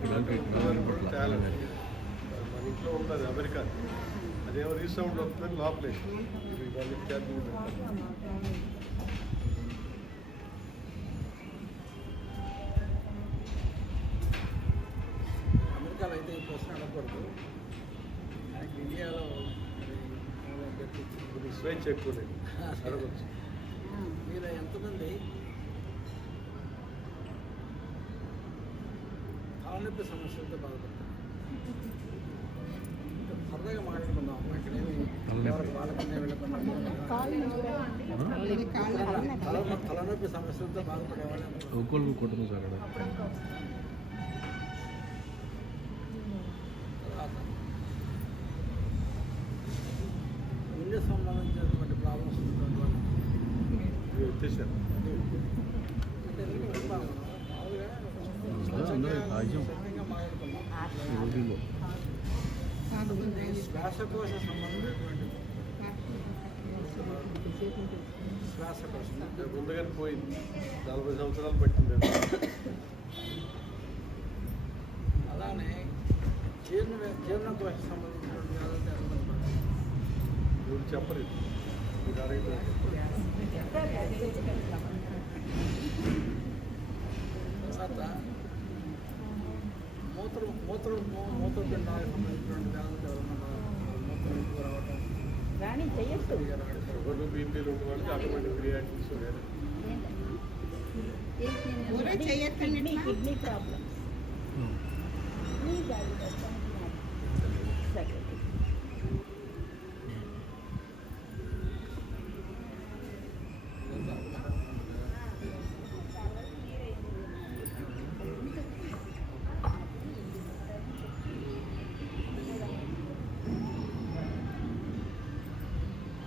చాలా మన ఇంట్లో ఉంటుంది అమెరికా, అదేమో రీసౌండ్ వస్తుందని లోపలేసి ఇవన్నీ ఛార్జింగ్ పెట్టాలి. అమెరికాలో అయితే ఈ ప్రశ్న అడగకూడదు, ఇండియాలో స్వేచ్ఛ ఎక్కువ లేదు, అడగచ్చు. మీరు ఎంతమంది కాళ్ళనొప్పి సమస్యలతో బాధపడతారు? సరదాగా మాట్లాడుకుందాం, ఇక్కడేమి వాళ్ళకన్నా వెళ్ళకుండా తలనొప్పి సమస్యలతో బాధపడే వాళ్ళు కుటుంబం సార్ గుండె సంబంధించినటువంటి ప్రాబ్లమ్స్ ఉన్నటువంటి వాళ్ళు వచ్చేసారు. శ్వాసకోశ సంబంధించినటువంటి శ్వాసకోశం ముందుగానే పోయింది, 40 సంవత్సరాలు పట్టింది. అలానే జీర్ణకోశ సంబంధించినటువంటి మీరు చెప్పలేదు, మీరు అడిగితే తర్వాత మూత్రపిండాలకు సంబంధించినటువంటి వ్యాధులు ఎవరన్నా మూత్రం ఎక్కువ రావటం, షుగర్లు బీపీలు ఉన్న వాళ్ళకి ఆటోమేటిక్ క్రియాటివ్స్ కిడ్నీ ప్రాబ్లమ్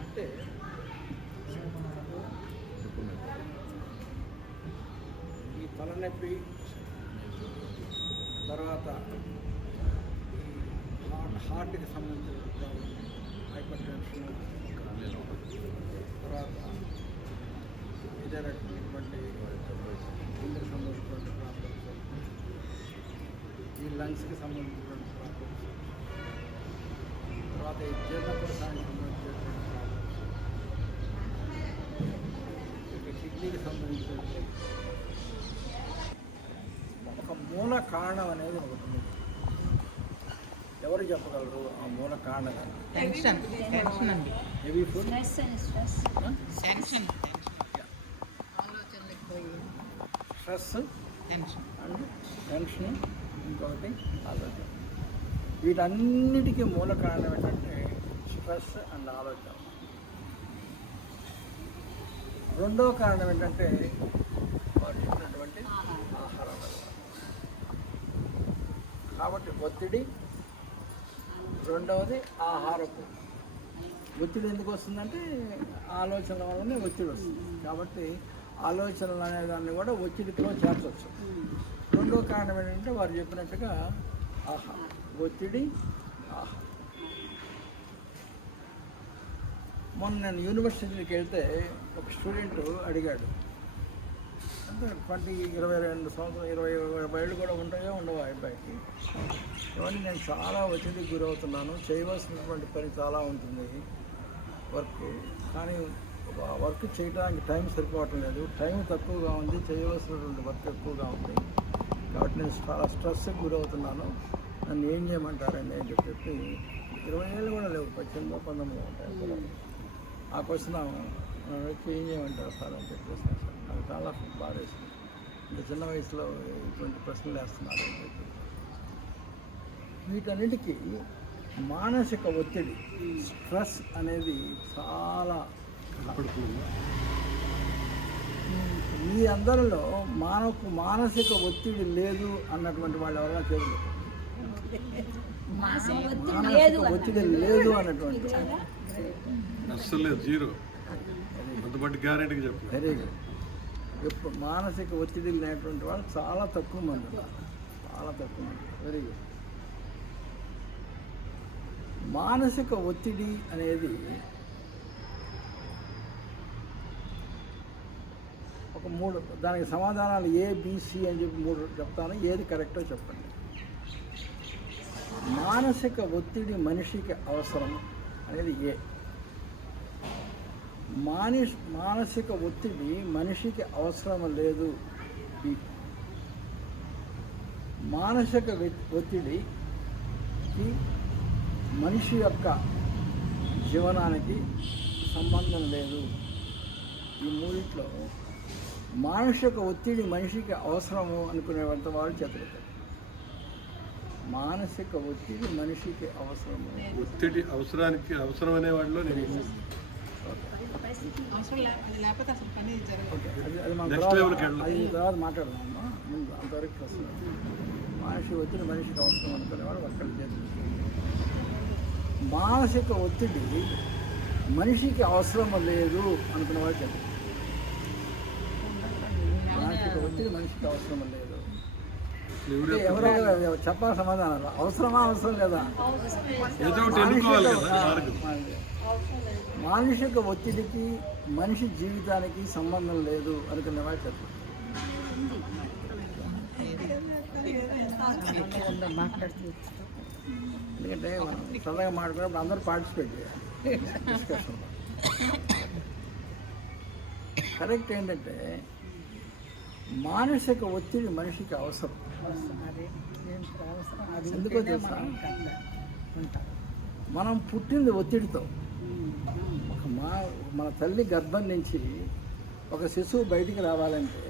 అంటే ఈ తలనొప్పి, తర్వాత హార్ట్కి సంబంధించిన ప్రాబ్లం, హైపర్ టెన్షన్, తర్వాత ఇదే రకమైనటువంటి గుండెకి సంబంధించినటువంటి ప్రాబ్లమ్స్, ఈ లంగ్స్కి సంబంధించినటువంటి ప్రాబ్లమ్స్, తర్వాత ఈ జీర్ణకోశానికి సంబంధించినటువంటి ప్రాబ్లమ్స్, కిడ్నీకి సంబంధించినటువంటి ఒక మూల కారణం అనేది ఒకటి ఉంది. ఎవరు చెప్పగలరు ఆ మూల కారణం? టెన్షన్ అండి. Heavy food, stress and tension, ఇంకొకటి ఆలోచన. వీటన్నిటికీ మూల కారణం ఏంటంటే స్ట్రెస్ అండ్ ఆలోచన. రెండవ కారణం ఏంటంటే వారు చెప్పినటువంటి ఆహార అలవాటు. కాబట్టి ఒత్తిడి, రెండవది ఆహారపు ఒత్తిడి. ఎందుకు వస్తుందంటే ఆలోచనల వల్లనే ఒత్తిడి వస్తుంది. కాబట్టి ఆలోచనలు అనేదాన్ని కూడా ఒత్తిడిలో చేర్చవచ్చు. రెండో కారణం ఏంటంటే వారు చెప్పినట్టుగా ఆహారం, ఒత్తిడి, ఆహారం. మొన్న నేను యూనివర్సిటీకి వెళ్తే ఒక స్టూడెంట్ అడిగాడు, అంటే 22 సంవత్సరాలు 20 ఏళ్ళు కూడా ఉంటాయో ఉండవు ఆ అబ్బాయికి. ఇవన్నీ నేను చాలా ఒత్తిడికి గురవుతున్నాను, చేయవలసినటువంటి పని చాలా ఉంటుంది వర్క్, కానీ వర్క్ చేయడానికి టైం సరిపోవటం లేదు, టైం తక్కువగా ఉంది, చేయవలసినటువంటి వర్క్ ఎక్కువగా ఉంది. కాబట్టి నేను చాలా స్ట్రెస్కి గురవుతున్నాను, నన్ను ఏం చేయమంటారండి అని చెప్పి 20 ఏళ్ళు కూడా లేవు, 18 19 ఉంటాయి. ఆ క్వశ్చన్ వచ్చి ఏం చేయమంటారు సార్ అని చెప్పేసి నాకు చాలా బాధేసింది. ఇంత చిన్న వయసులో ఇటువంటి ప్రశ్నలు వేస్తున్నారు అని చెప్పి. వీటన్నిటికీ మానసిక ఒత్తిడి, స్ట్రెస్ అనేది చాలా మీ అందరిలో మానసిక ఒత్తిడి లేదు అన్నటువంటి వాళ్ళు ఎవరైనా చేయలేదు. మానసిక ఒత్తిడి లేదు అన్నటువంటి అస్సలు లేదు, జీరో. అంతపాటి గ్యారెంటీగా చెప్పు. Very good. ఇప్పుడు మానసిక ఒత్తిడి లేనటువంటి వాళ్ళు చాలా తక్కువ మంది ఉన్నారు, చాలా తక్కువ మంది. Very good. మానసిక ఒత్తిడి అనేది ఒక 3, దానికి సమాధానాలు ABC అని చెప్పి 3 చెప్తాను, ఏది కరెక్టో చెప్పండి. మానసిక ఒత్తిడి మనిషికి అవసరం అనేది ఏ. మానసిక ఒత్తిడి మనిషికి అవసరం లేదు బి. మానసిక ఒత్తిడికి మనిషి యొక్క జీవనానికి సంబంధం లేదు. ఈ మూడిట్లో మానసిక ఒత్తిడి మనిషికి అవసరము అనుకునేంత వాళ్ళు చేతులు. మానసిక ఒత్తిడి మనిషికి అవసరము. ఒత్తిడి అవసరం అనే వాటిలో నేను లేకపోతే అసలు పని జరగదు. ఓకే, అది మనం Next level కి వెళ్దాం. అది తర్వాత మాట్లాడదామమ్మా. ముందు అంతవరకు వస్తుంది. మానసిక ఒత్తిడి మనిషికి అవసరం అనుకునేవాడు ఒక్కడి చేతులు. మానసిక ఒత్తిడి మనిషికి అవసరం లేదు అనుకునేవాడు చేతులు. మానసిక ఒత్తిడి మనిషికి అవసరం లేదు. అంటే ఎవరో చెప్పాలి సమాధానాలు. అవసరం లేదా? ఏదో ఒకటి ఎన్నుకోవాలి కదా మార్గం. మానసిక ఒత్తిడికి మనిషి జీవితానికి సంబంధం లేదు అనుకునేవాడు చెప్పు. ఎందుకంటే మనం సరదాగా మాట్లాడినప్పుడు అందరూ పార్టిసిపేట్ చేయాలి డిస్కషన్. కరెక్ట్ ఏంటంటే మానసిక ఒత్తిడి మనిషికి అవసరం. ఎందుకో తెలుసా? మనం పుట్టింది ఒత్తిడితో. మన తల్లి గర్భం నుంచి ఒక శిశువు బయటికి రావాలంటే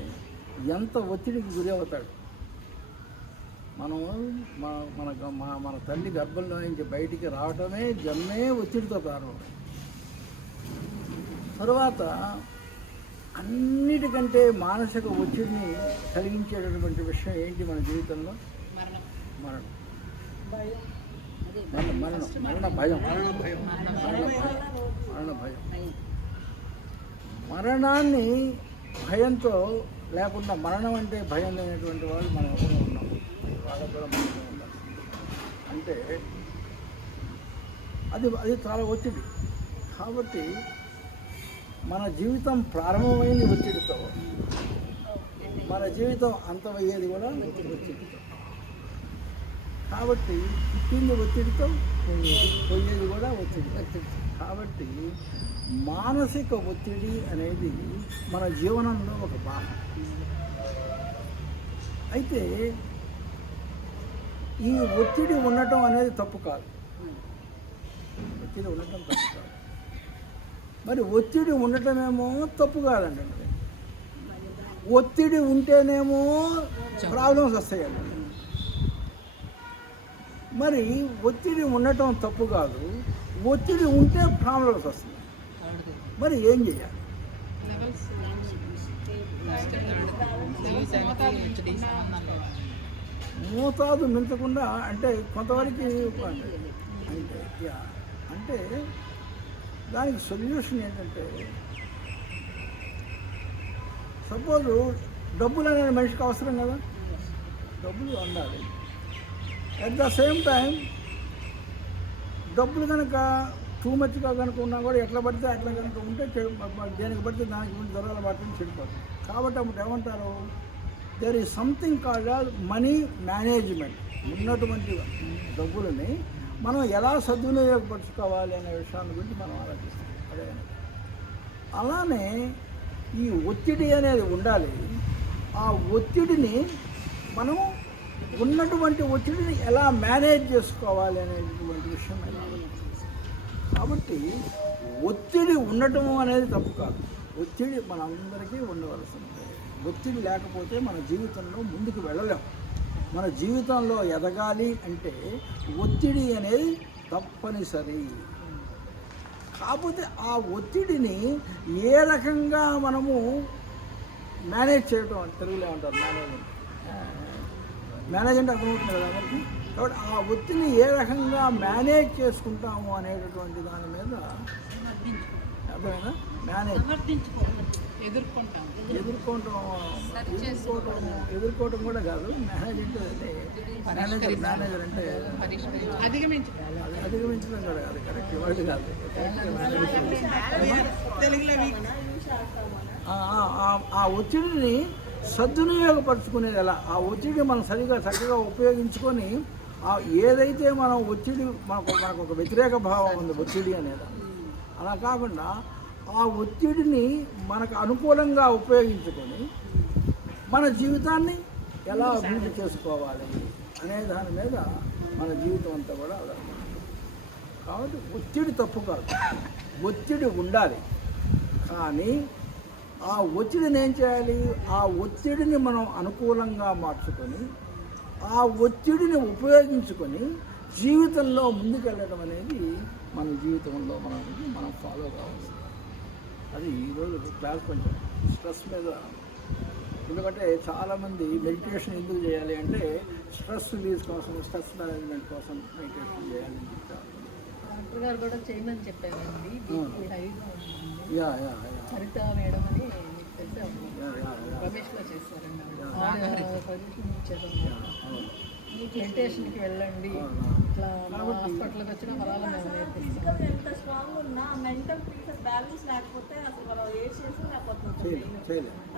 ఎంత ఒత్తిడికి గురి అవుతాడు. మన తల్లి గర్భంలో నుంచి బయటికి రావటమే జన్మే ఒత్తిడితో ప్రారంభం. తరువాత అన్నిటికంటే మానసిక ఒత్తిడిని కలిగించేటటువంటి విషయం ఏంటి మన జీవితంలో? మరణం. భయం. మరణాన్ని భయంతో లేకుండా మరణం అంటే భయం లేనటువంటి వాళ్ళు మనం ఎవరు ఉన్నాం. వాళ్ళకు కూడా మనం ఉండాలి. అంటే అది చాలా ఒత్తిడి. కాబట్టి మన జీవితం ప్రారంభమైంది ఒత్తిడితో, మన జీవితం అంతమయ్యేది కూడా ఒత్తిడితో. కాబట్టి పుట్టింది ఒత్తిడితో, పోయేది కూడా ఒత్తిడి. కాబట్టి మానసిక ఒత్తిడి అనేది మన జీవనంలో ఒక భాగం. అయితే ఈ ఒత్తిడి ఉండటం అనేది తప్పు కాదు. ఒత్తిడి ఉండటం తప్పు కాదు. మరి ఒత్తిడి ఉండటమేమో తప్పు కాదండి. ఒత్తిడి ఉంటేనేమో ప్రాబ్లమ్స్ వస్తాయండి. మరి ఒత్తిడి ఉండటం తప్పు కాదు, ఒత్తిడి ఉంటే ప్రాబ్లమ్స్ వస్తాయి. మరి ఏం చేయాలి? మోతాదు మించకుండా అంటే కొంతవరకు అంటే దానికి సొల్యూషన్ ఏంటంటే, సపోజ్ డబ్బులు అనేది మనిషికి అవసరం కదా, డబ్బులు ఉండాలి. అట్ ద సేమ్ టైం డబ్బులు కనుక టూ మచ్గా కనుక ఉన్నా కూడా ఎట్లా పడితే అట్లా కనుక ఉంటే దేనికి పడితే దానికి ముందు ధరలు పట్టుకుని చెడిపోతుంది. కాబట్టి అప్పుడు ఏమంటారు, there is something called money management. ఉన్నటువంటి డబ్బులని మనం ఎలా సద్వినియోగపరుచుకోవాలి అనే విషయాల గురించి మనం ఆలోచిస్తాం. అదే అలానే ఈ ఒత్తిడి అనేది ఉండాలి. ఆ ఒత్తిడిని మనం ఉన్నటువంటి ఒత్తిడిని ఎలా మేనేజ్ చేసుకోవాలి అనేటువంటి విషయం మీద ఆలోచిస్తాం. కాబట్టి ఒత్తిడి ఉండటం అనేది తప్పు కాదు. ఒత్తిడి మనందరికీ ఉండవలసింది. ఒత్తిడి లేకపోతే మన జీవితంలో ముందుకు వెళ్ళలేం. మన జీవితంలో ఎదగాలి అంటే ఒత్తిడి అనేది తప్పనిసరి. కాకపోతే ఆ ఒత్తిడిని ఏ రకంగా మనము మేనేజ్ చేయటం అని తెలుగులో ఏమంటారు, మేనేజ్మెంట్ అర్థమవుతుంది కదా మనకి. కాబట్టి ఆ ఒత్తిడిని ఏ రకంగా మేనేజ్ చేసుకుంటాము అనేటటువంటి దాని మీద అర్థమైనా ఎదుర్కోవటం కూడా కాదు. మేనేజర్ అంటే అధిగమించడం కూడా కాదు. కరెక్ట్ వర్డ్ కాదు. ఆ ఒత్తిడిని సద్వినియోగపరుచుకునేది ఎలా, ఆ ఒత్తిడిని మనం చక్కగా ఉపయోగించుకొని ఏదైతే మనం ఒత్తిడి మనకు ఒక వ్యతిరేక భావం ఉంది ఒత్తిడి అనేది, అలా కాకుండా ఆ ఒత్తిడిని మనకు అనుకూలంగా ఉపయోగించుకొని మన జీవితాన్ని ఎలా అభివృద్ధి చేసుకోవాలి అనే దాని మీద మన జీవితం అంతా కూడా ఆధారపడుతుంది. కాబట్టి ఒత్తిడి తప్పు కాదు, ఒత్తిడి ఉండాలి. కానీ ఆ ఒత్తిడిని ఏం చేయాలి? ఆ ఒత్తిడిని మనం అనుకూలంగా మార్చుకొని ఆ ఒత్తిడిని ఉపయోగించుకొని జీవితంలో ముందుకెళ్ళడం అనేది మన జీవితంలో మనం ఫాలో కావాల్సింది. అది ఈరోజు క్లాస్ కొంచెం స్ట్రెస్ మీద, ఎందుకంటే చాలామంది మెడిటేషన్ ఎందుకు చేయాలి అంటే స్ట్రెస్ రిలీజ్ కోసం, స్ట్రెస్ మేనేజ్మెంట్ కోసం మెడిటేషన్ చేయాలని చెప్తారు. డాక్టర్ గారు కూడా చేయమని చెప్పారండి. బీపీ హైగా ఉంటుంది. యా యా హరిత మేడం అని మీకు తెలిసే రమేష్లో చేస్తారండి. సజెషన్ ఇచ్చారు, మెడిటేషన్కి వెళ్ళండి, ఇట్లా హాస్పిటల్కి వచ్చినా పర్వాలేదు మేము నేర్పిస్తాం. ఫిజికల్ ఎంత స్ట్రాంగ్ ఉన్నా మెంటల్ పీస్ బ్యాలెన్స్ లేకపోతే అసలు మనం ఏ చేసి లేకపోతే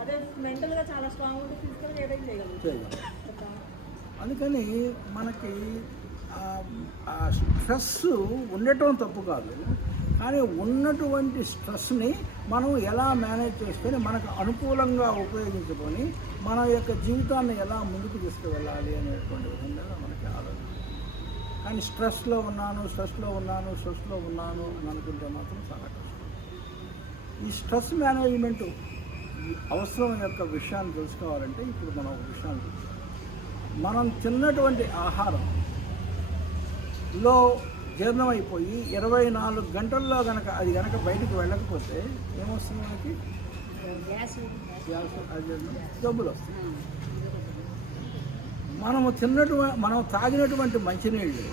అదే మెంటల్గా చాలా స్ట్రాంగ్ ఉంటే ఫిజికల్గా ఏదైనా చేయగలుగుతాం. అందుకని మనకి ఆ స్ట్రెస్ ఉండటం తప్పు కాదు, కానీ ఉన్నటువంటి స్ట్రెస్ని మనం ఎలా మేనేజ్ చేసుకొని మనకు అనుకూలంగా ఉపయోగించుకొని మన యొక్క జీవితాన్ని ఎలా ముందుకు తీసుకువెళ్ళాలి అనేటువంటి విధంగా మనకి ఆలోచన. కానీ స్ట్రెస్లో ఉన్నాను అని అనుకుంటే మాత్రం చాలా కష్టం. ఈ స్ట్రెస్ మేనేజ్మెంట్ అవసరం యొక్క విషయాన్ని తెలుసుకోవాలంటే ఇప్పుడు మనం ఒక విషయాన్ని చూస్తాం. మనం తిన్నటువంటి ఆహారంలో జీర్ణమైపోయి 24 గంటల్లో కనుక అది కనుక బయటకు వెళ్ళకపోతే ఏమొస్తుంది? మనకి గ్యాస్ జబ్బులు వస్తాయి. మనం తాగినటువంటి మంచినీళ్ళు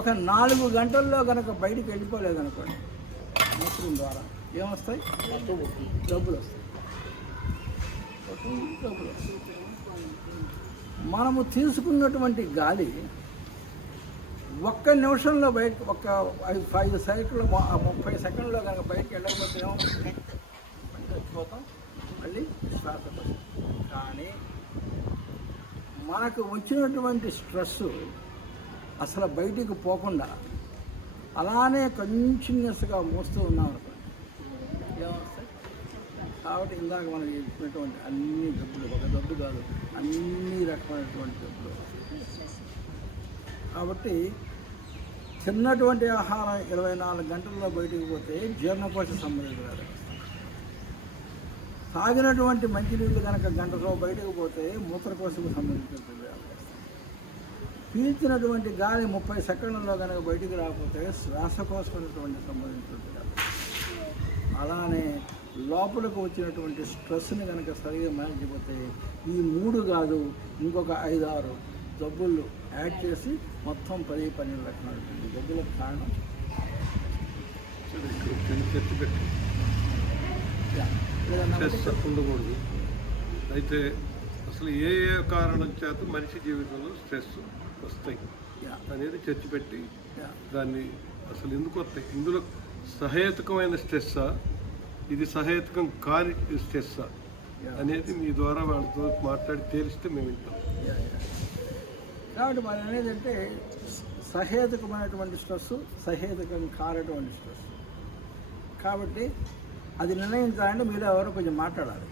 ఒక 4 గంటల్లో కనుక బయటికి వెళ్ళిపోలేదనుకోండి, మూత్రం ద్వారా ఏమొస్తాయి? జబ్బులు వస్తాయి. మనము తీసుకున్నటువంటి గాలి ఒక్క నిమిషంలో బయట ఒక 5 సెకండ్లు 30 సెకండ్లో కనుక బయటకు వెళ్ళకపోతే చచ్చిపోతాం, మళ్ళీ శ్వాస. కానీ మనకు వచ్చినటువంటి స్ట్రెస్ అసలు బయటికి పోకుండా అలానే కంటిన్యూస్గా మోస్తూ ఉన్నాం అనుకోండి, ఏమొస్తాయి? కాబట్టి ఇందాక మనం చెప్పినటువంటి అన్ని జబ్బులు, ఒక జబ్బు కాదు, అన్ని రకమైనటువంటి జబ్బులు. కాబట్టి తిన్నటువంటి ఆహారం 24 గంటల్లో బయటికి పోతే జీర్ణకోశ సంబంధిత వ్యాధులు వస్తాయి. తాగినటువంటి మంచినీళ్ళు కనుక గంటలో బయటకు పోతే మూత్రకోశకు సంబంధించిన వ్యాధులు వస్తాయి. పీల్చినటువంటి గాలి 30 సెకండ్లలో కనుక బయటికి రాకపోతే శ్వాసకోశమైనటువంటి సంబంధించిన వ్యాధులు. అలానే లోపలికి వచ్చినటువంటి స్ట్రెస్ని కనుక సరిగా మేనేజ్ అయిపోతే ఈ 3 కాదు ఇంకొక 5-6 జబ్బులు యాడ్ చేసి మొత్తం 10-12 రకాలైనటువంటి జబ్బులకు కారణం ఉండకూడదు. అయితే అసలు ఏ కారణం చేత మనిషి జీవితంలో స్ట్రెస్ వస్తాయి అనేది చర్చ పెట్టి దాన్ని అసలు ఎందుకు వస్తాయి, ఇందులో సహేతుకమైన స్ట్రెస్సా, ఇది సహేతుకం కాని స్ట్రెస్సా అనేది మీ ద్వారా వాళ్ళతో మాట్లాడి తేలిస్తే మేము వింటాం. కాబట్టి మనం అనేది అంటే సహేతుకమైనటువంటి స్ట్రెస్, సహేతుకం కానటువంటి స్ట్రెస్. కాబట్టి అది నిర్ణయించాలంటే మీరు ఎవరో కొంచెం మాట్లాడాలి.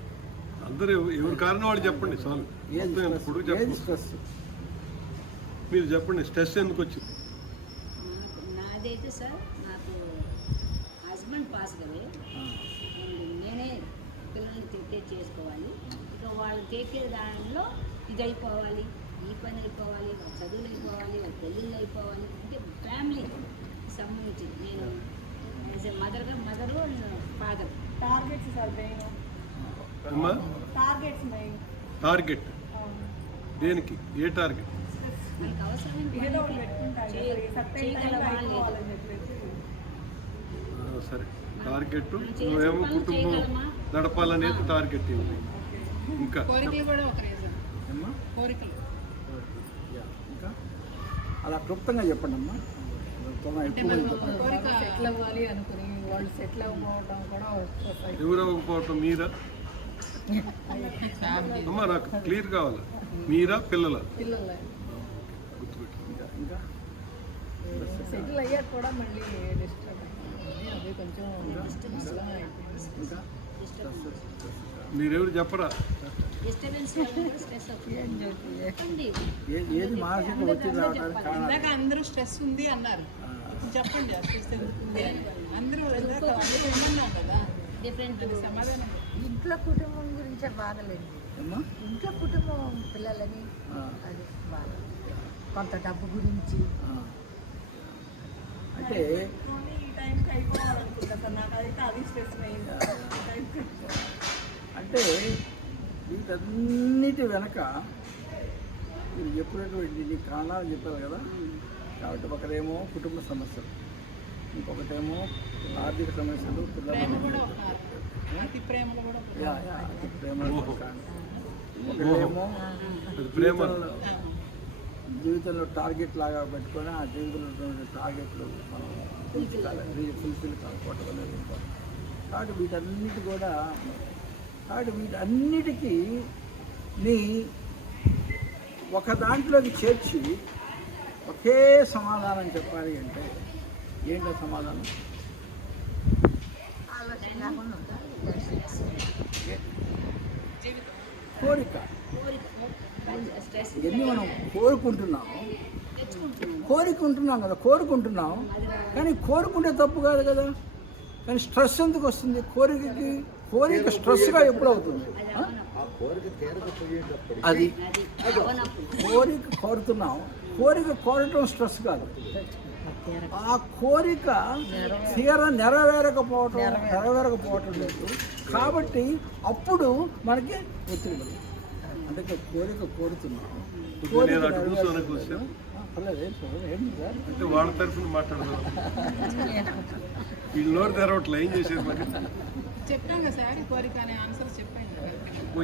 అందరూ ఎవరి కారణం వాళ్ళు చెప్పండి చాలు. ఇప్పుడు ఏది స్ట్రెస్? మీరు చెప్పండి, స్ట్రెస్ ఎందుకు వచ్చింది? నాదైతే సార్, నాకు హస్బెండ్ పాస్ కదే, నేనే పిల్లల్ని టేక్ చేసుకోవాలి. ఇక వాళ్ళు టేక్ కేర్ దానిలో ఇది అయిపోవాలి, ఈ పని అయిపోవాలి, వాళ్ళ చదువులు అయిపోవాలి, వాళ్ళ పెళ్ళిళ్ళు అయిపోవాలి, అంటే ఫ్యామిలీకి సంబంధించింది. నేను as a mother and father. Targets sir main. Targets main. Target దేనికి? ఏ టార్గెట్? మనకు ఏదో ఒకటి పెట్టుకుంటారు, చేయగలవా లేదు. సరే, టార్గెట్ నువ్వేమో కుటుంబం నడపాలనేది టార్గెట్. ఇంకా కోరికలు కూడా ఒక రీజన్. కోరికలు ఇంకా అలా క్లుప్తంగా చెప్పండి అమ్మా. అంటే మనం కోరిక సెటిల్ అవ్వాలి అనుకుని వాళ్ళు సెటిల్ అవ్వకపోవడం కూడా వస్తాయి. ఎవరు అవ్వకపోవటం? మీరా అమ్మా? నాకు క్లియర్ కావాలి. మీరా పిల్లల? పిల్లలు గుర్తుపెట్టు. సెటిల్ అయ్యాక కూడా మళ్ళీ డిస్టర్బ్ అదే కొంచెం డిస్టర్బ్ అయిపోయింది. ఇంకా మీరెవరు చెప్పరా? డిస్టర్బెన్స్ స్ట్రెస్ చెప్పండి. ఏది మానసిక ఒత్తిడి రావడానికి కారణం? ఇందాక అందరూ స్ట్రెస్ ఉంది అన్నారు, చెప్పండి ఆ స్ట్రెస్ ఎందుకు ఉంది అని. అందరూ ఇందాక అందరూ ఏమన్నాం కదా, డిఫరెంట్ అది సమాధానం. ఇంట్లో కుటుంబం గురించే బాధలేదు. అమ్మా? ఇంట్లో కుటుంబం పిల్లలని ఆ, అది బాధ, కొంత డబ్బు గురించి. ఆ. అంటే కానీ ఈ టైంకి అయిపోవాలనుకుంటా సార్, నాకు అయితే అది స్ట్రెస్ మెయిన్ టైంకి. అంటే వీటన్నిటి వెనక మీరు చెప్పినటువంటి ఈ కారణాలు చెప్పారు కదా. కాబట్టి ఒకరేమో కుటుంబ సమస్యలు, ఇంకొకటేమో ఆర్థిక సమస్యలు, ప్రేమ కూడా పిల్లలు ఒక అతి ప్రేమలో కూడా ఒక యా, యా, అది ప్రేమ కారణం. ఒకటేమో అది ప్రేమ. జీవితంలో టార్గెట్ లాగా పెట్టుకొని ఆ జీవితంలో టార్గెట్లు మనం ఫుల్ఫిల్ కాకపోవటం అనేది ఇంపార్టెంట్. కాబట్టి వీటన్నిటికీ నీ ఒక దాంట్లోకి చేర్చి ఒకే సమాధానం చెప్పాలి అంటే ఏంటో సమాధానం? ఆలోచన లేకుండా ఉండాలి. కోరిక. స్ట్రెస్ ఇవన్నీ మనం కోరుకుంటున్నాం కదా, కోరుకుంటున్నాం. కానీ కోరుకుంటే తప్పు కాదు కదా. కానీ స్ట్రెస్ ఎందుకు వస్తుంది కోరిక స్ట్రెస్గా ఎప్పుడు అవుతుంది? అది కోరిక కోరుతున్నాం, కోరిక కోరటం స్ట్రెస్ కాదు. ఆ కోరిక నెరవేరకపోవటం లేదు. కాబట్టి అప్పుడు మనకి ఒత్తిడి కలుగుతుంది. అందుకే కోరిక కోరుతున్నాం, నేను అటు కూర్చొని కూర్చో ఏంటి సార్? అంటే వాళ్ళ తరఫున మాట్లాడదాం. వీళ్ళు నోరు తెరవట్లే, ఏం చేసేది మరి? చెప్పాం కదా సార్, కోరిక అనే ఆన్సర్ చెప్పాను కదా.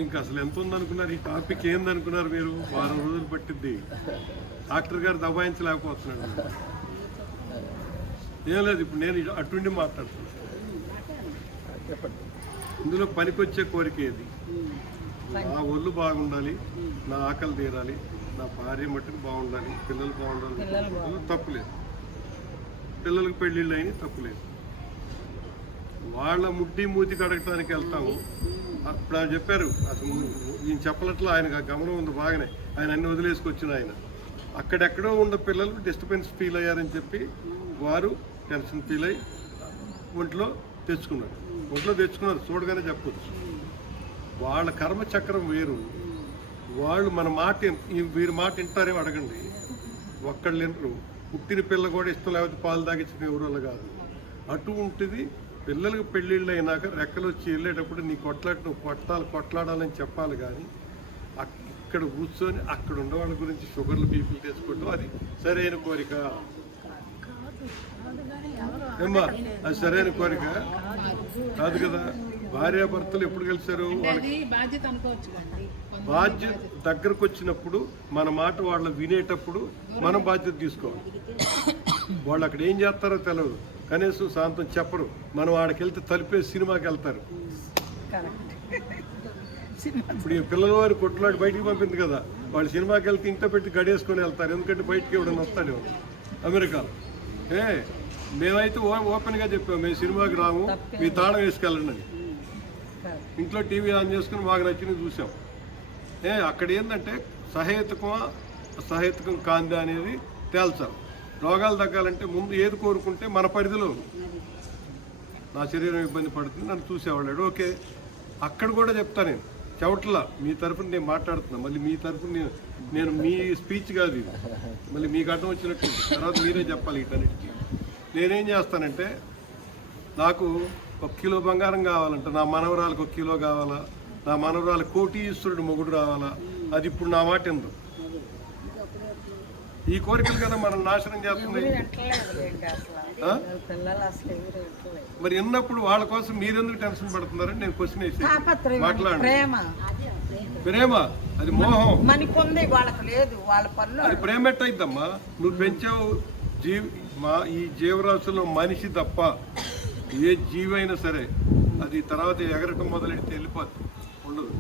ఇంకా అసలు ఎంత ఉందనుకున్నారు? ఈ టాపిక్ ఏందనుకున్నారు మీరు? వారం రోజులు పట్టిద్ది. డాక్టర్ గారు దబాయించలేకపోతున్నాడు. ఏం లేదు, ఇప్పుడు నేను అటుండి మాట్లాడుతున్నాను. చెప్పండి. ఇందులో పనికొచ్చే కోరిక ఏది? నా ఒళ్ళు బాగుండాలి, నా ఆకలి తీరాలి, నా భార్య మట్టుకు బాగుండాలి, పిల్లలు బాగుండాలి, తప్పులేదు. పిల్లలకు పెళ్ళిళ్ళు అయినా తప్పులేదు. వాళ్ళ ముడ్డి మూతి కడగటానికి వెళ్తాము. అప్పుడు ఆయన చెప్పారు, అసలు ఈయన చెప్పలట్లో ఆయనకు ఆ గమనం ఉంది బాగానే. ఆయన అన్ని వదిలేసుకొచ్చిన ఆయన అక్కడెక్కడో ఉన్న పిల్లలు డిస్టర్బెన్స్ ఫీల్ అయ్యారని చెప్పి వారు టెన్షన్ ఫీల్ అయ్యి ఒంట్లో తెచ్చుకున్నారు. చూడగానే చెప్పొచ్చు. వాళ్ళ కర్మ చక్రం వేరు. వాళ్ళు మన మాట వీరి మాట వింటారేమో అడగండి. ఒక్కళ్ళు వింటారు. పుట్టిన పిల్ల కూడా ఇష్టం లేకపోతే పాలు తాగించిన ఎవరు వల్ల కాదు. అటువంటిది పిల్లలకు పెళ్ళిళ్ళు అయినాక రెక్కలు వచ్చి వెళ్ళేటప్పుడు నీ నువ్వు కొట్లాడాలని చెప్పాలి. కానీ ఇక్కడ కూర్చొని అక్కడ ఉన్న వాళ్ళ గురించి షుగర్లు బీపీలు తెచ్చుకోవటం అది సరైన కోరిక ఏమ్మా? అది సరైన కోరిక కాదు కదా. భార్యాభర్తలు ఎప్పుడు కలిశారు? అది బాధ్యత అనుకోవచ్చు కదండి. బాధ్యత దగ్గరకు వచ్చినప్పుడు మన మాట వాళ్ళు వినేటప్పుడు మనం బాధ్యత తీసుకోవాలి. వాళ్ళు అక్కడ ఏం చేస్తారో తెలియదు, కనీసం శాంతం చెప్పరు. మనం ఆడికి వెళ్తే తలిపేసి సినిమాకి వెళ్తారు. ఇప్పుడు ఈ పిల్లల వారి కొట్లాడి బయటికి పంపింది కదా, వాళ్ళు సినిమాకి వెళ్తే ఇంట్లో పెట్టి గడేసుకొని వెళ్తారు. ఎందుకంటే బయటికి ఎవడన్నా వస్తాడు అమెరికాలో. మేమైతే ఓపెన్గా చెప్పాము, మేము సినిమాకి రాము, మీ తాళం వేసుకెళ్ళండి అని. ఇంట్లో టీవీ ఆన్ చేసుకుని మాకు నచ్చినవి చూసాం. అక్కడ ఏంటంటే సహేతుకం కాందా అనేది తేల్చాలి. రోగాలు తగ్గాలంటే ముందు ఏది కోరుకుంటే మన పరిధిలో నా శరీరం ఇబ్బంది పడుతుంది నన్ను చూసేవాళ్ళాడు. ఓకే, అక్కడ కూడా చెప్తా నేను చెవట్లా. మీ తరఫున నేను మాట్లాడుతున్నా. మళ్ళీ మీ తరఫున నేను మీ స్పీచ్ కాదు ఇది, మళ్ళీ మీకు అడ్డం వచ్చినట్టు తర్వాత మీరే చెప్పాలి. వీటన్నిటికీ నేనేం చేస్తానంటే, నాకు 1 కిలో బంగారం కావాలంట, నా మనవరాలకు 1 కిలో కావాలా, నా మనవరాలు కోటీశ్వరుడు మొగుడు రావాలా, అది ఇప్పుడు నా మాట ఎందు. ఈ కోరికలు కదా మనం నాశనం చేస్తున్నాయి. మరి ఎన్నప్పుడు వాళ్ళ కోసం మీరెందుకు టెన్షన్ పడుతున్నారని నేను క్వశ్చన్ వేసి మాట్లాడు. ప్రేమ అది మోహం, అది ప్రేమ ఎట్టయిద్దమ్మా? నువ్వు పెంచావు ఈ జీవరాశుల్లో మనిషి తప్ప ఏ జీవైనా సరే అది తర్వాత ఎగరటం మొదలెడితే వెళ్ళిపోతుంది, ఉండదు.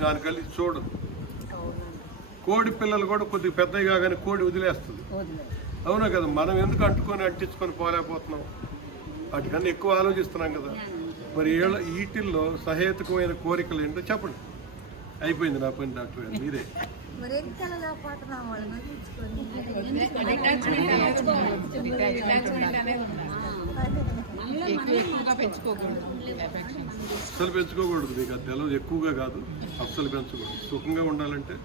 దానికల్లి చూడదు. కోడి పిల్లలు కూడా కొద్దిగా పెద్దవి కాగానే కోడి వదిలేస్తుంది. అవునా కదా, మనం ఎందుకు అంటించుకొని పోలేకపోతున్నాం? వాటికన్నా ఎక్కువ ఆలోచిస్తున్నాం కదా. మరి వీటిల్లో సహేతుకమైన కోరికలు ఏంటో చెప్పండి. అయిపోయింది నా పని డాక్టర్ గారు, మీరే. మరి ఎన్నికలలో పాటు నా వాళ్ళని నటించుకొని డిటాచ్మెంట్ అనేది ఎక్కువగా పెంచుకోకూడదు ఎఫెక్షన్స్. అస్సలు పెంచుకోకూడదు. మీకు అది తెలియదు, ఎక్కువగా కాదు, అస్సలు పెంచకూడదు. సుఖంగా ఉండాలంటే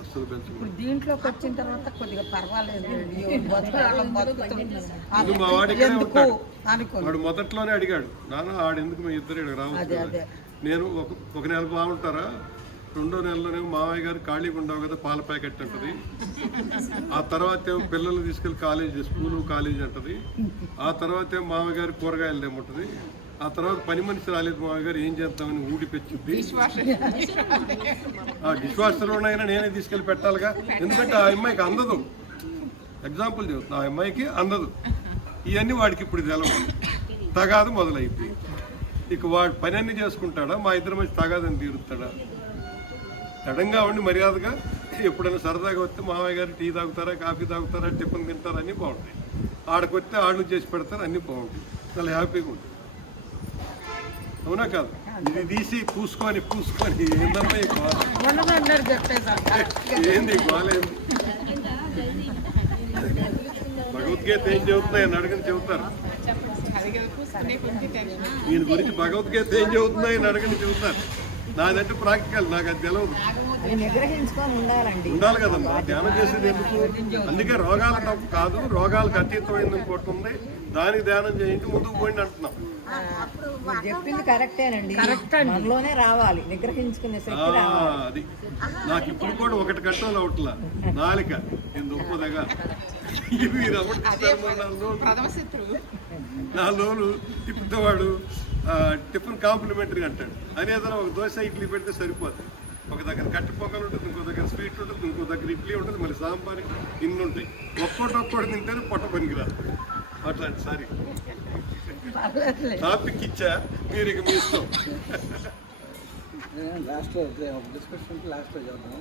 అస్సలు పెంచకూడదు. దీంట్లోకి వచ్చిన తర్వాత కొద్దిగా పర్వాలేదు. ఇది మా వాడు ఇక్కడే ఉంటాడు. వాడు మొదట్లోనే అడిగాడు, నాన్న ఆడెందుకు మీ ఇద్దరు రావచ్చు కదా. నేను ఒక నెల బాగుంటారా, రెండో నెలలోనే మామయ్య గారు ఖాళీగా ఉండవు కదా, పాల ప్యాకెట్ అంటది. ఆ తర్వాత ఏమో పిల్లలు తీసుకెళ్ళి కాలేజీ, స్కూలు కాలేజీ అంటది. ఆ తర్వాత ఏమో మామయ్య గారు కూరగాయలు తెమ్మంటది. ఆ తర్వాత పని మనిషి రాలేదు మామయ్య గారు, ఏం చేద్దామని ఊడిపెచ్చింది. ఆ డిష్ వాషర్లోనైనా నేనే తీసుకెళ్ళి పెట్టాలిగా, ఎందుకంటే ఆ అమ్మాయికి అందదు. ఎగ్జాంపుల్ చెబుతున్నా, ఆ అమ్మాయికి అందదు. ఇవన్నీ వాడికి ఇప్పుడు తెలవు. తగాదు మొదలైంది. ఇక వాడు పని అన్ని చేసుకుంటాడా, మా ఇద్దరి మధ్య తగాదని తీరుతాడా? ఎడంగా ఉండి మర్యాదగా ఎప్పుడైనా సరదాగా వస్తే మామయ్య గారు టీ తాగుతారా, కాఫీ తాగుతారా, టిఫిన్ తింటారా, అన్నీ బాగుంటాయి. ఆడకు వస్తే ఆళ్ళు చేసి పెడతారు, అన్నీ బాగుంటాయి, చాలా హ్యాపీగా ఉంటుంది. అవునా కాదు? ఇది తీసి పూసుకొని ఏందమ్మా ఈ గోల? ఏంది గోలేంది? భగవద్గీత ఏం చెబుతున్నాయని అడగని చెబుతారు. దీని గురించి భగవద్గీత ఏం చెబుతున్నాయని అడగని చెబుతారు. నాదంటే ప్రాక్టికల్, నాకు అది తెలియదు. నిగ్రహించుకొని ఉండాలండి. ఉండాలి కదమ్మా, ధ్యానం చేసేది ఎందుకు? అందుకే రోగాలు తప్పు కాదు, రోగాలకు అతీతమైంది ఇంకోటి ఉంది, దానికి ధ్యానం చేయించి ముందుకు పోయింది అంటున్నాం. చెప్పింది కరెక్టేనండి, మనలోనే రావాలి నిగ్రహించుకునే శక్తి రావాలి. అది నాకు ఇప్పుడు కూడా ఒకటి కంట్రోల్ అవట్లా, నాలిక నేను దొప్పదగా ప్రథమ శత్రువు. 4 రోజులు తిప్పితే వాడు టిఫిన్ కాంప్లిమెంటరీ అంటాడు. అని ఏదైనా ఒక దోశ ఇడ్లీ పెడితే సరిపోతుంది. ఒక దగ్గర కట్టి పొక్కలు ఉంటుంది, ఇంకో దగ్గర స్వీట్ ఉంటుంది, ఇంకో దగ్గర ఇడ్లీ ఉంటుంది, మళ్ళీ సాంబార్, ఇన్ని ఉంటాయి. ఒక్కోటి తింటేనే పొట్ట పనికిరాదు. అట్లాంటి సారీ టాపిక్ ఇచ్చా, మీరు ఇక మీ ఇష్టం. లాస్ట్లో డిస్కషన్ లాస్ట్లో చేద్దాం.